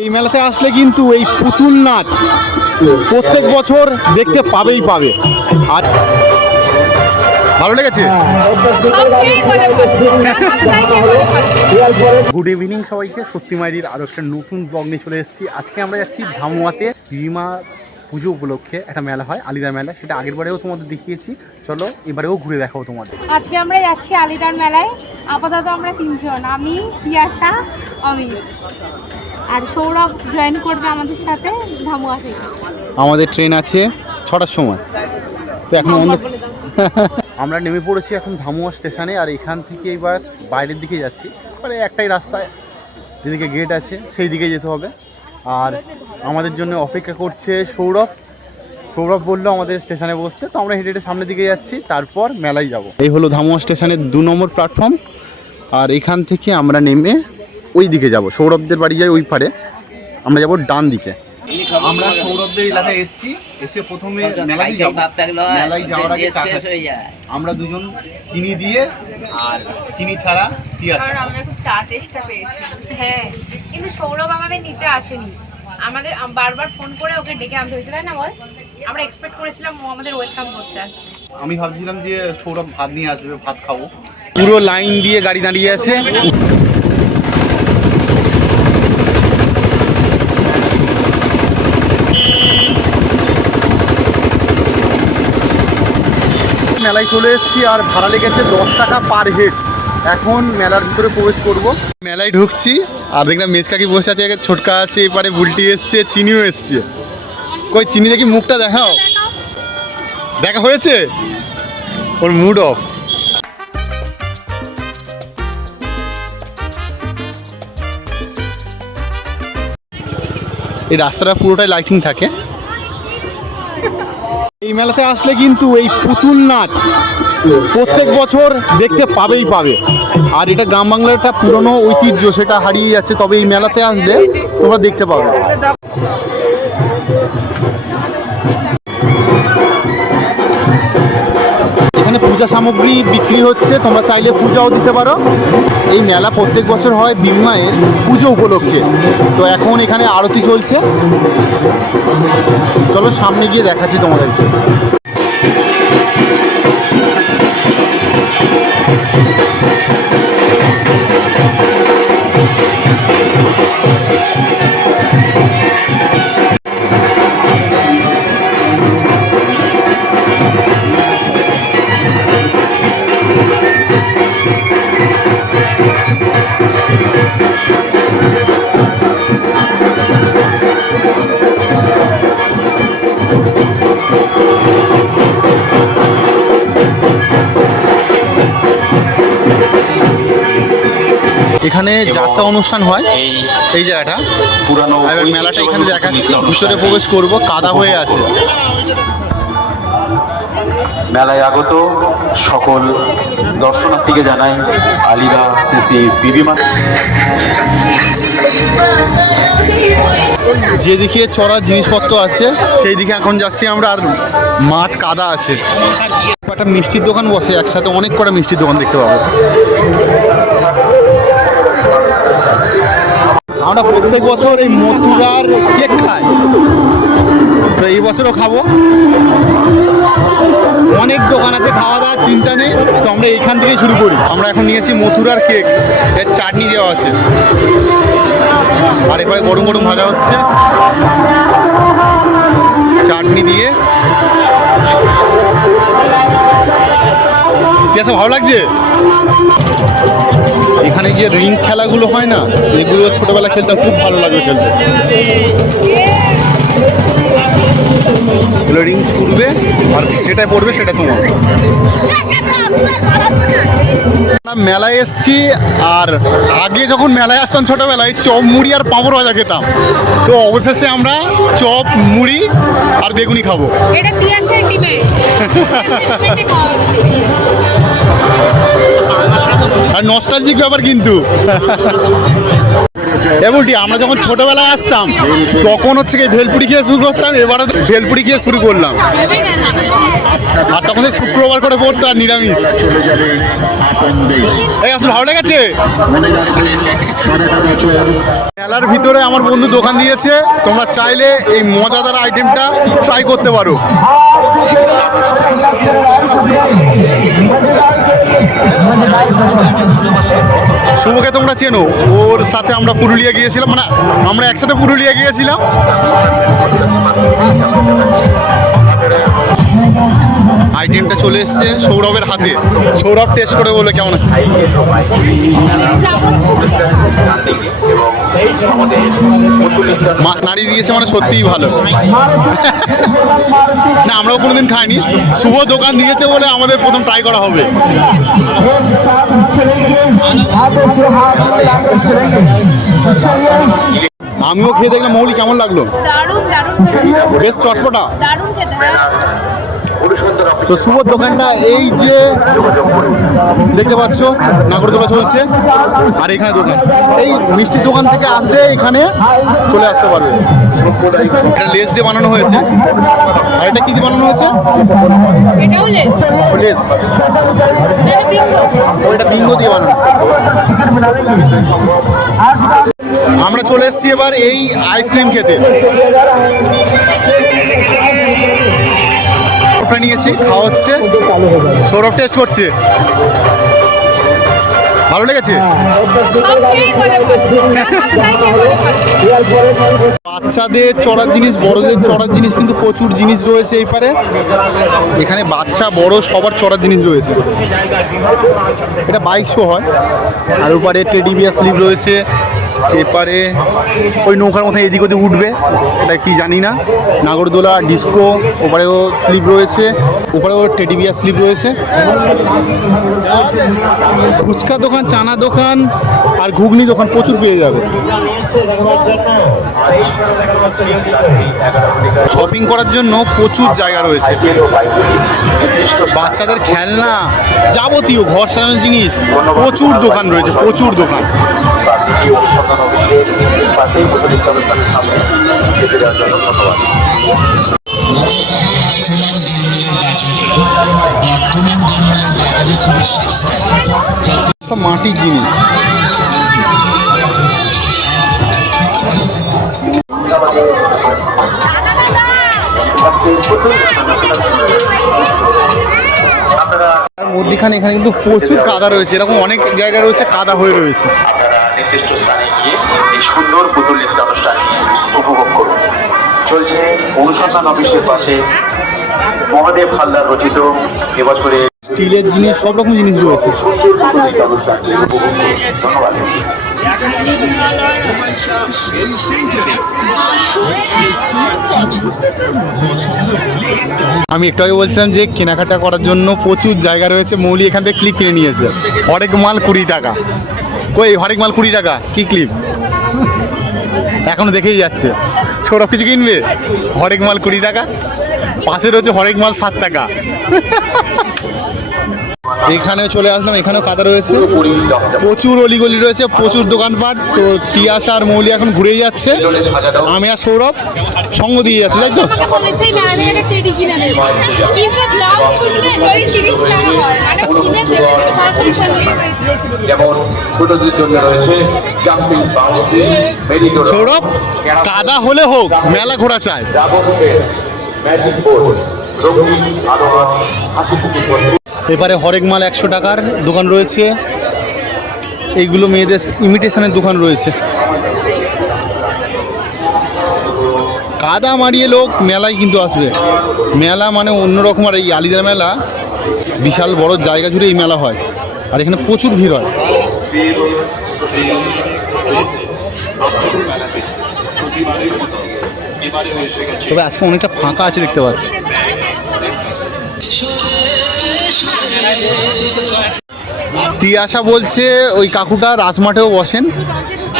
এই মেলাতে আসলে কিন্তু এই পুতুল নাচ প্রত্যেক বছর দেখতে পাবেই পাবে। আর ভালো লেগেছে। গুড ইভিনিং সবাইকে, সত্যি মাইরির আরও একটা নতুন ব্লগ নিয়ে চলে এসেছি। আজকে আমরা যাচ্ছি ধামুয়াতে। বিমা পুজো উপলক্ষে একটা মেলা হয়, আলিদার মেলা, সেটা আগের বারেও তোমাদের দেখিয়েছি। চলো এবারেও ঘুরে দেখাবো তোমাদের। আজকে আমরা যাচ্ছি আলিদার মেলায়। আপাতত আমরা তিনজন, আমি, তিয়াশা, অমিত আর সৌরভ জয়েন করবে আমাদের সাথে ধামুয়া থেকে। আমাদের ট্রেন আছে 6টার সময়, তো এখন আমরা নেমে পড়েছি এখন ধামুয়া স্টেশনে। আর এখান থেকে এবার বাইরের দিকে যাচ্ছি, মানে একটাই রাস্তায় যেদিকে গেট আছে সেই দিকে যেতে হবে। আর আমাদের জন্য অপেক্ষা করছে সৌরভ বললো আমাদের স্টেশনে বসতে, তো আমরা হেঁটে হেঁটে সামনের দিকে যাচ্ছি, তারপর মেলায় যাব। এই হলো ধামুয়া স্টেশনের 2 নম্বর প্ল্যাটফর্ম। আর এখান থেকে আমরা নেমে ওই দিকে যাব, সৌরভদের বাড়ি যায় ওই পারে, আমরা যাব ডান দিকে। আমরা সৌরভদের এলাকায় এসেছি, এসে প্রথমে মেলায় যাব। মেলায় যাওয়ার আগে চা খাচ্ছি আমরা দুজন, চিনি দিয়ে আর চিনি ছাড়া তিয়াশা। আমরা খুব চা টেস্টটা পেয়েছি। হ্যাঁ, কিন্তু সৌরভ আমাদের নিতে আসেনি। আমাদের বারবার ফোন করে ওকে ডেকে আনতে হয়েছিল, না বল? আমরা এক্সপেক্ট করেছিলাম ও আমাদের ওয়েলকাম করতে আসবে। আমি ভাবছিলাম যে সৌরভ ভাত নিয়ে আসবে, ভাত খাবো। পুরো লাইন দিয়ে গাড়ি দাঁড়িয়ে আছে। মেলায় চলে এসেছি আর ভাড়া লেগেছে 10 টাকা পার হেড। এখন মেলার ভিতরে প্রবেশ করব। মেলায় ঢুকছি আর দেখলাম মেজকাকি বসে আছে, ছোটকা আছে, এপারে বুলটি এসছে, চিনিও এসছে। কই চিনি দেখি মুখটা দেখাও। দেখা হয়েছে, ওর মুড অফ। এই রাস্তাটা পুরোটাই লাইটিং থাকে। এই মেলাতে আসলে কিন্তু এই পুতুল নাচ প্রত্যেক বছর দেখতে পাবেই পাবে। আর এটা গ্রাম বাংলার একটা পুরনো ঐতিহ্য, সেটা হারিয়ে যাচ্ছে, তবে এই মেলাতে আসলে তোমরা দেখতে পাবে। এখানে পূজা সামগ্রী বিক্রি হচ্ছে, তোমরা চাইলে পূজাও দিতে পারো। এই মেলা প্রত্যেক বছর হয় বিমায়ের পুজো উপলক্ষে। তো এখন এখানে আরতি চলছে, চলো সামনে গিয়ে দেখাচ্ছি তোমাদেরকে। এখানে যাত্রা অনুষ্ঠান হয় এই জায়গাটা পুরানো, মেলাটা এখানে দেখাচ্ছি। ভিতরে প্রবেশ করব, কাদা হয়ে আছে। মেলায় আগত সকল দর্শনার্থীকে জানাই আলিদা শ্রী বিবিমা। যেদিকে চড়ার জিনিসপত্র আছে সেই দিকে এখন যাচ্ছি আমরা। আর মাঠ কাদা আছে। একটা মিষ্টির দোকান বসে, একসাথে অনেক কটা মিষ্টির দোকান দেখতে পাবো। আমরা প্রত্যেক বছর এই মথুরার কেক খাই, তো এই বছরও খাবো। অনেক দোকান আছে, খাওয়া দাওয়ার চিন্তা নেই, তো আমরা এইখান থেকেই শুরু করি। আমরা এখন নিয়েছি মথুরার কেক, এর চাটনি দেওয়া আছে। আর এবারে গরম গরম ভাজা হচ্ছে চাটনি দিয়ে। কেসে ভালো লাগছে। এখানে গিয়ে রিং খেলাগুলো হয় না, এগুলো ছোটবেলা খেলতে খুব ভালো লাগবে খেলতে। এগুলো রিং ছুটবে আর যেটাই পড়বে সেটা তোমার। মেলায় এসছি, আর আগে যখন মেলায় আসতাম ছোটবেলায় চপ মুড়ি আর পাঁপড় ভাজা খেতাম, তো অবশেষে আমরা চপ মুড়ি আর বেগুনি খাবো। এটা তিয়াশার ডিমান্ড। আর নস্টালজিক ব্যাপার কিন্তু। এবলটি আমরা যখন ছোটবেলায় আসতাম তখন হচ্ছে কি ভেলপুরি খেয়ে শুরু করতাম, এবারে ভেলপুরি খেয়ে শুরু করলাম। আর তখন শুক্রবার করে পড়তো আর নিরামিষ। চলে যাবে আপন দেশ। এই আসলে ভালো লেগেছে। মনে রাখবেন সারাটা বছর মেলার ভিতরে আমার বন্ধু দোকান দিয়েছে, তোমরা চাইলে এই মজাদার আইটেমটা ট্রাই করতে পারো। শুভকে তোমরা চেনো, ওর সাথে আমরা পুরুলিয়া গিয়েছিলাম, মানে আমরা একসাথে পুরুলিয়া গিয়েছিলাম। আইটেমটা চলে এসছে সৌরভের হাতে, সৌরভ টেস্ট করে বলে কেমন। মাছ নাড়ি দিয়েছে মানে সত্যিই ভালো। না আমরাও কোনোদিন খাইনি, শুভ দোকান দিয়েছে বলে আমাদের প্রথম ট্রাই করা হবে। আমিও খেয়ে দেখলাম, মৌলি কেমন লাগলো? দারুণ দারুণ বেশ চটপটা। দারুণ খেতে। তো শুভর দোকানটা এই যে দেখতে পাচ্ছ, নাগরদোলা চলছে আর এখানে দোকান। এই মিষ্টির দোকান থেকে আসলে এখানে চলে আসতে পারবে। এটা লেস দিয়ে বানানো হয়েছে, আর এটা কি দিয়ে বানানো হয়েছে? এটাও লেস। ও লেস, ওইটা বিঙ্গো দিয়ে বানানো। আমরা চলে এসেছি এবার এই আইসক্রিম খেতে। নিয়েছি, খাওয়া হচ্ছে, সৌরভ টেস্ট করছে। ভালো লেগেছে? বাচ্চাদের চড়ার জিনিস, বড়দের চড়ার জিনিস কিন্তু প্রচুর জিনিস রয়েছে এই পারে। এখানে বাচ্চা বড় সবার চড়ার জিনিস রয়েছে। এটা বাইক শো হয়। আর ওপারে টেডি বিয়ার স্লিপ রয়েছে। এপারে ওই নৌকার মতো এদিক ওদিক উঠবে, এটা কি জানি না। নাগরদোলা, ডিস্কো, ওপারেও স্লিপ রয়েছে, ওপারেও টেডি বিয়ার স্লিপ রয়েছে। ফুচকা দোকান, চানা দোকান আর ঘুগনি দোকান প্রচুর পেয়ে যাবে। শপিং করার জন্য প্রচুর জায়গা রয়েছে। বাচ্চাদের খেলনা, যাবতীয় ঘর সাজানোর জিনিস প্রচুর দোকান রয়েছে, প্রচুর দোকান। সব মাটির জিনিস। মধ্যখানে এখানে কিন্তু প্রচুর কাদা রয়েছে, এরকম অনেক জায়গা রয়েছে কাদা হয়ে রয়েছে। নির্দিষ্ট স্থানে গিয়ে এই সুন্দর পুতুল নৃত্য অনুষ্ঠানটি উপভোগ করুন। চলছে অনুসন্ধান অফিসের পাশে মহাদেব হালদার রচিত এবছরে স্টিলের জিনিস, সব রকম জিনিস রয়েছে। ধন্যবাদ। আমি একটু আগে বলছিলাম যে কেনাকাটা করার জন্য প্রচুর জায়গা রয়েছে। মৌলি এখান থেকে ক্লিপ কিনে নিয়েছে, হরেক মাল 20 টাকা। কই হরেক মাল 20 টাকা, কি ক্লিপ? এখনো দেখেই যাচ্ছে। সৌরভ কিছু কিনবে? হরেক মাল 20 টাকা। পাশে রয়েছে হরেক মাল 7 টাকা। এখানেও চলে আসলাম, এখানেও কাদা রয়েছে, প্রচুর অলিগলি রয়েছে, প্রচুর দোকানপাট। তো তিয়াশা আর মৌলি এখন ঘুরেই যাচ্ছে, আমি আর সৌরভ সঙ্গ দিয়ে যাচ্ছে, তাই তো? সৌরভ, কাদা হলে হোক, মেলা ঘোরা চায়। এবারে হরেক মাল 100 টাকার দোকান রয়েছে। এইগুলো মেয়েদের ইমিটেশনের দোকান রয়েছে। কাদা মারিয়ে লোক মেলায় কিন্তু আসবে। মেলা মানে অন্যরকম। আর এই আলিদার মেলা বিশাল বড় জায়গা জুড়ে এই মেলা হয়, আর এখানে প্রচুর ভিড় হয়। তবে আজকে অনেকটা ফাঁকা আছে দেখতে পাচ্ছি। তিয়াশা বলছে ওই কাকুটা রাজমাঠেও বসেন,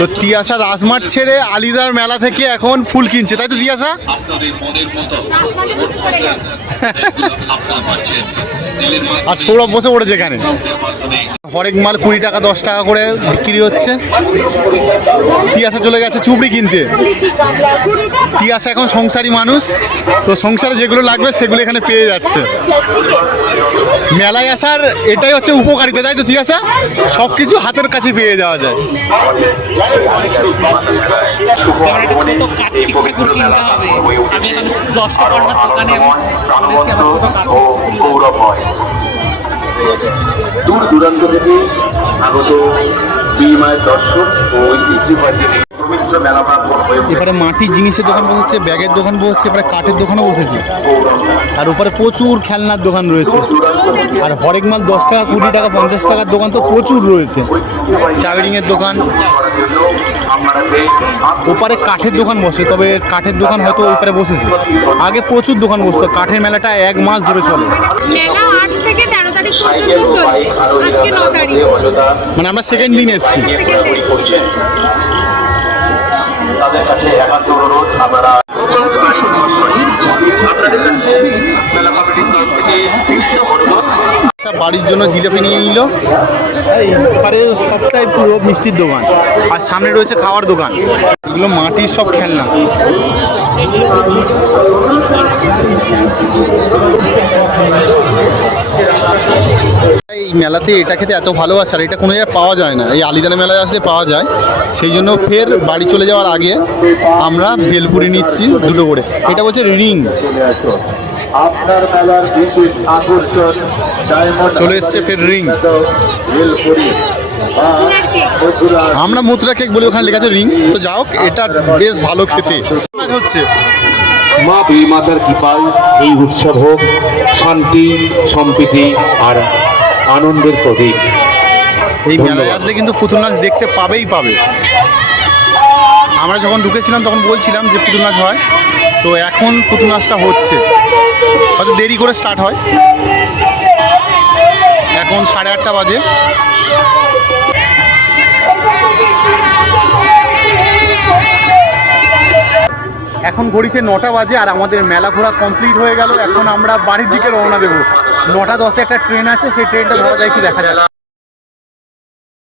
তো তিয়াশা রাজমাঠ ছেড়ে আলিদার মেলা থেকে এখন ফুল কিনছে, তাই তো তিয়াশা? আপনাদের মনের মতো আপনারা পাচ্ছেন সেলের আর সৌরভ বসে পড়েছে এখানে। মাধ্যমে হরেক মাল 20 টাকা 10 টাকা করে বিক্রি হচ্ছে। তিয়াশা চলে গেছে চুবড়ি কিনতে। তিয়াশা এখন সংসারী মানুষ, তো সংসারে যেগুলো লাগবে সেগুলো এখানে পেয়ে যাচ্ছে। মেলায় আসার এটাই হচ্ছে উপকারিতা, তাই তো তিয়াশা? সব কিছু হাতের কাছে পেয়ে যাওয়া যায়। যেমন একটা ছোট কার্তিক ঠাকুর কিনতে হবে, আমি এখন 10টা পান্ডার দোকানে আমি বলেছি আমার ছোট কার্তিক গৌরবময় দূর দূরান্ত থেকে আগত বিনিময়ের দর্শক ও ঐতিহ্যবাহী পবিত্র মেলা প্রাঙ্গণ হয়ে উঠেছে এবারে মাটির জিনিসের দোকান বসেছে, ব্যাগের দোকান বসেছে, এবারে কাঠের দোকানও বসেছে। গৌরবময়। আর উপরে প্রচুর খেলনার দোকান রয়েছে। আর হরেক মাল 10 টাকা 20 টাকা 50 টাকার দোকান তো প্রচুর রয়েছে। চাবিরিংয়ের দোকান, করার জন্য আমরা যে ওপারে কাঠের দোকান বসে, তবে কাঠের দোকান হয়তো ওইপারে বসেছে। আগে প্রচুর দোকান বসতো, কাঠের মেলাটা 1 মাস ধরে চলে। মেলা 8 থেকে 13 তারিখ পর্যন্ত চলবে, আজকে 9 তারিখ। মানে আমরা সেকেন্ড দিন এসেছি। করছেন তাদের কাছে একান্ত অনুরোধ আপনারা আপনাদের কাছে মেলা কমিটির তরফ থেকে অনুরোধ বাড়ির জন্য জিলাপি নিয়ে নিল। এবারে সবটাই পুরো মিষ্টির দোকান, আর সামনে রয়েছে খাওয়ার দোকান। এগুলো মাটির সব খেলনা। এই মেলাতে এটা খেতে এত ভালোবাসা, আর এটা কোনো জায়গায় পাওয়া যায় না। এই আলিদানা মেলায় আসলে পাওয়া যায়। সেই জন্য ফের বাড়ি চলে যাওয়ার আগে আমরা ভেলপুরি নিচ্ছি 2টো করে। এটা বলছে রিং। আপনার মেলার বিশেষ আকর্ষণ ডায়মন্ড চলে এসছে ফের রিং। ভেলপুরি মথুরার কেক। আমরা মথুরা কেক বলি, ওখানে লেখা আছে রিং। তো যা হোক, এটা বেশ ভালো খেতে হচ্ছে। মা মাতার কৃপায় এই উৎসব হোক শান্তি, সম্প্রীতি আর আনন্দের প্রতীক। এই মেলায় আসলে কিন্তু পুতুল নাচ দেখতে পাবেই পাবে। আমরা যখন ঢুকেছিলাম তখন বলছিলাম যে পুতুল নাচ হয়, তো এখন পুতুল নাচটা হচ্ছে। হয়তো দেরি করে স্টার্ট হয়, এখন 8:30 বাজে। এখন ঘড়িতে 9টা বাজে, আর আমাদের মেলা ঘোরা কমপ্লিট হয়ে গেল। এখন আমরা বাড়ির দিকে রওনা দেবো। 9টা 10-এ একটা ট্রেন আছে, সেই ট্রেনটা ধরা যায় কি দেখা যায়।